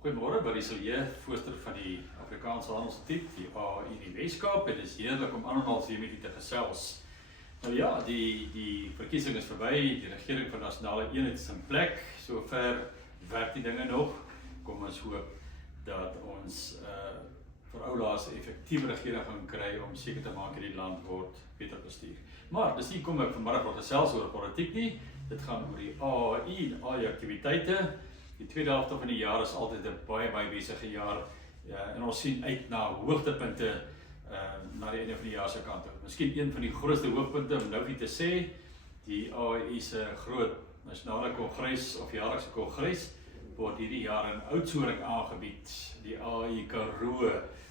Goeiemôre, Barry Silje, voorsteur van die Afrikaanse Handelsinstituut, die AAI in die Weskaap. Het is heerlik om anderhalf hier met u te gesels. Nou ja, die verkiesing is verby, die regering van nasionale eenheid is in plek, sover werk die dinge nog. Kom ons hoop dat ons vir oulaas 'n effektiewe regering gaan kry om seker te maak dat die land word beter bestuur. Maar dis nie kom ek vanmiddag wil gesels oor politiek nie, dit gaan oor die AAI en al die aktiwiteite. Die tweede helfte van die jaar is altyd 'n baie besige jaar en ons sien uit na hoogtepunte na die einde van die jaar se kant toe. Miskien een van die grootste hoogtepunte om nou te sê, die AAI se groot nasionale kongres of jaarlikse kongres word hierdie jaar in Oudtshoorn aangebied, die AAI Karoo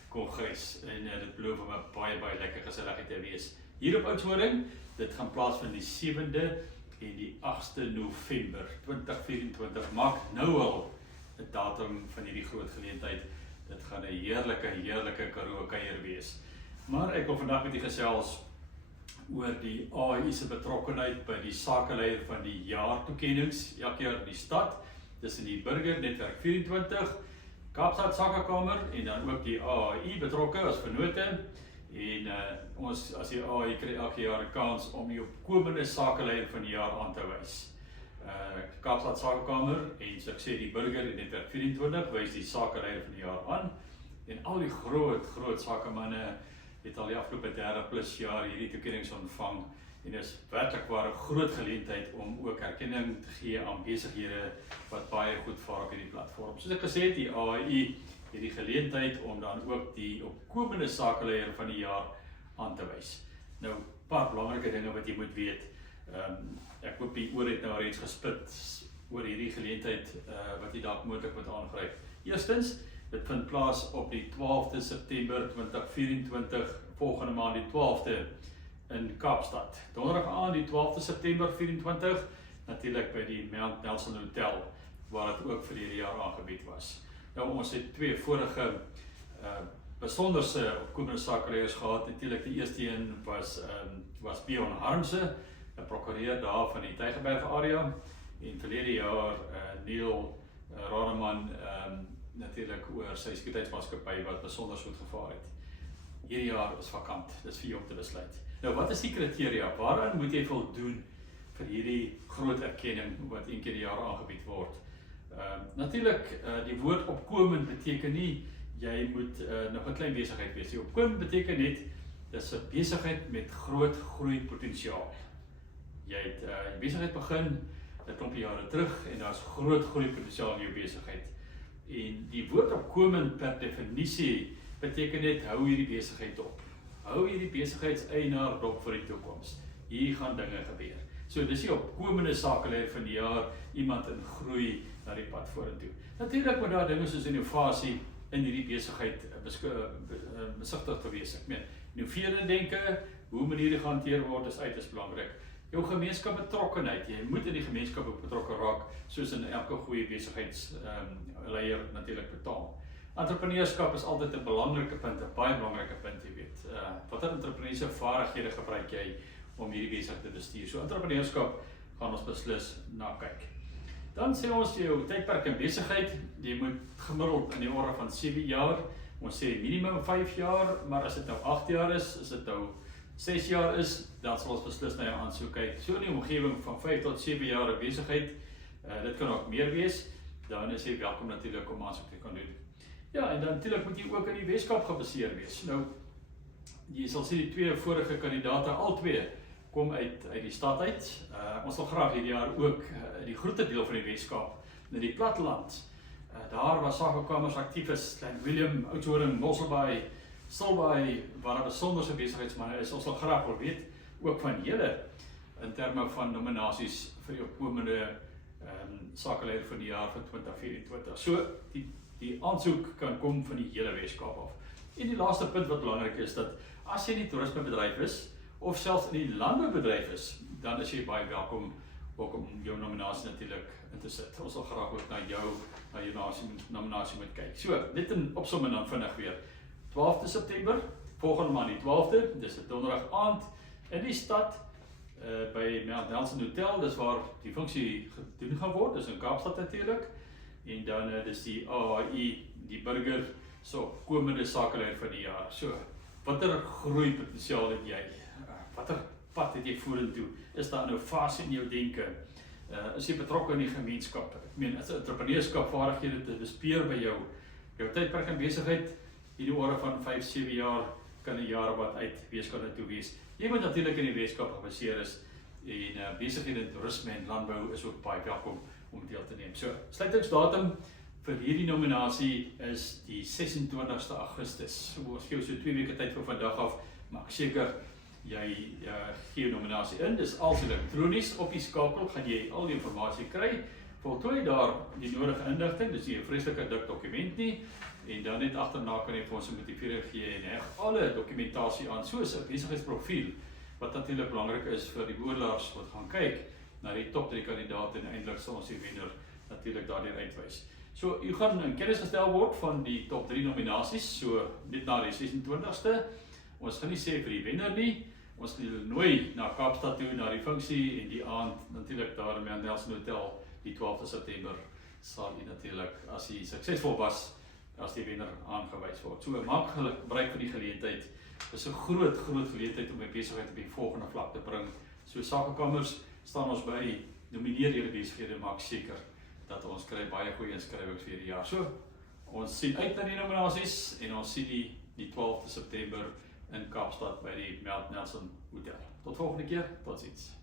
kongres en dit beloof om 'n baie lekker geselligheid te wees. Hier op Oudtshoorn, dit gaan plaasvind die 7de en die 8de November 2024, maak nou al 'n datum van hierdie groot geleentheid. Dit gaan 'n heerlike Karoo kuier wees. Maar ek wil vandag met u gesels oor die AAI se betrokkenheid by die sakeleier van die jaartoekennings elke jaar in die stad. Dis in die Burger Netwerk 24, Kaapstad Sakekamer en dan ook die AAI betrokke as vennote. En ons as die AAI kry elke jaar 'n kans om die opkomende sakeleier van die jaar aan te wys. Kaapstad Sakekamer en so ek sê die Burger en Netwerk 24 wys die sakeleier van die jaar aan. En al die groot sakemanne het al die afgelope 30+ jaar hierdie toekennings ontvang. En dit is werklik waar 'n groot geleentheid om ook erkenning te gee aan besighede wat baie goed vaar op hierdie platform. Soos ek gesê het, die AAI het die geleentheid om dan ook die opkomende sakeleier van die jaar aan te wys. Nou, 'n paar belangrike dinge wat jy moet weet. Ek hoop die oor het nou reeds gespit oor hierdie geleentheid wat jy dalk moontlik moet aangryp. Eerstens, dit vind plaas op die 12de September 2024, volgende maand die 12de in Kaapstad. Donderdag aan die 12de September 24, natuurlik by die Mount Nelson Hotel, waar dit ook vir hierdie jaar aangebied was. Nou, ons het twee vorige besonderse opkomende sakeleiers gehad. Natuurlik die eerste een was Bjorn Harmse, 'n prokureur daar van die Tygerberg area, en verlede jaar Neil Rademan natuurlik oor sy sekuriteitsmaatskappy wat besonder goed gevaar het. Hierdie jaar is vakant, dis vir jou om te besluit. Nou, wat is die kriteria? Waaraan moet jy voldoen vir hierdie groot erkenning wat een keer die jaar aangebied word? Natuurlik, die woord opkomend beteken nie, jy moet nog 'n klein besigheid wees. Die opkomend beteken net, dis 'n besigheid met groot groeipotensiaal. Jy het jy besigheid begin, 'n klompie jare terug, en daar's groot groeipotensiaal in jou besigheid. En die woord opkomend per definisie beteken net, hou hierdie besigheid dop. Hou hierdie besigheidseienaar dop vir die toekoms. Hier gaan dinge gebeur. So dis die opkomende sakeleier van die jaar, iemand in groei na die pad vorentoe. Natuurlik moet daar dinge soos innovasie in hierdie besigheid besigtig gewees. Ek meen, innoverende denke, hoe maniere gehanteer word, is uiters belangrik. Jou gemeenskap betrokkenheid, jy moet in die gemeenskap betrokke raak, soos in elke goeie besigheidsleier natuurlik betaal. Entrepreneurskap is altyd 'n belangrike punt, 'n baie belangrike punt, jy weet. Watter entrepreneurse vaardighede gebruik jy om hierdie besigheid te bestuur? So entrepreneurskap gaan ons beslis na kyk. Dan sê ons jou tydperk in besigheid, jy moet gemiddeld in die orde van 7 jaar, ons sê minimum 5 jaar, maar as dit nou 8 jaar is, as dit nou 6 jaar is, dan sal ons beslis na jou aansoek kyk. So in die omgewing van 5 tot 7 jaar besigheid, dit kan ook meer wees, dan is jy welkom natuurlik om aansoek te kan doen. Ja, en dan natuurlik moet jy ook in die Weskaap gebaseer wees. Nou, jy sal sien die twee vorige kandidaate, al twee, kom uit die stad uit. Ons wil graag hierdie jaar ook die grootste deel van die Weskaap, in die platteland. Daar waar sakekamers aktief is, Klein Willem, Oudtshoorn, Mosselbaai, Stilbaai, waar 'n besonderse besigheidsmanne is. Ons wil graag wil weet, ook van julle, in terme van nominasies vir die opkomende sakeleier van die jaar van 2024. So, die aansoek kan kom van die hele Weskaap af. En die laaste punt wat belangrik is, dat as jy in die toerismebedryf is, of selfs in die landboubedryf is, dan is jy baie welkom ook om jou nominasie natuurlik in te sit. Ons sal graag ook na jou nominasie moet kyk. So, dit in opsomming dan vinnig weer. 12de September, volgende maand die 12de, dis 'n donderdag aand in die stad, by Mount Nelson Hotel, dis waar die funksie gedoen gaan word, dis in Kaapstad natuurlik. en dan dis die AAI, die burger so komende sakeleier van die jaar. So, watter groei potensiaal het jy? Watter pad het jy vorentoe? Is daar nou fase in jou denke? Is jy betrokke in die gemeenskap? Ek meen, is entrepreneurskap vaardighede te bespeer by jou tydperk en besigheid in die ore van 5-7 jaar kan 'n jaar wat uit Weskaap toe wees. Jy moet natuurlik in die Weskaap gebaseer is en besighede in toerisme en landbou is ook baie welkom om deel te neem. So, sluitingsdatum vir hierdie nominasie is die 26ste Augustus. So, ons gee so 2 weke tyd van vandag af, maak seker jy gee nominasie in. Dis als elektronies op die skakel, gaan jy al die informasie kry. Voltooi daar die nodige inligting, dis nie 'n vreeslike dik dokument nie, en dan net agterna kan jy vir ons 'n motivering gee en heg alle dokumentasie aan, soos 'n besigheidsprofiel, wat natuurlik belangrik is vir die boordelaars wat gaan kyk na die top 3 kandidaate en eintlik sal ons die wenner natuurlik daardeur uitwys. So, u gaan in kennis gestel word van die top 3 nominasies, so net na die 26ste. Ons gaan nie sê vir die wenner nie, ons gaan julle nooi na Kaapstad toe, na die funksie en die aand, natuurlik daar in die Nelson Hotel, die 12de September, sal u natuurlik, as hy suksesvol was, as die wenner aangewys word. So, maak gebruik van die geleentheid. Dit is 'n groot geleentheid om my besigheid op die volgende vlak te bring. So, sakekamers staan ons by, nomineer julle besighede, maak seker dat ons kry baie goeie inskrywings vir die jaar. So, ons sien uit na die nominasies en ons sien die 12de September in Kaapstad by die Mount Nelson Hotel. Tot volgende keer, totsiens.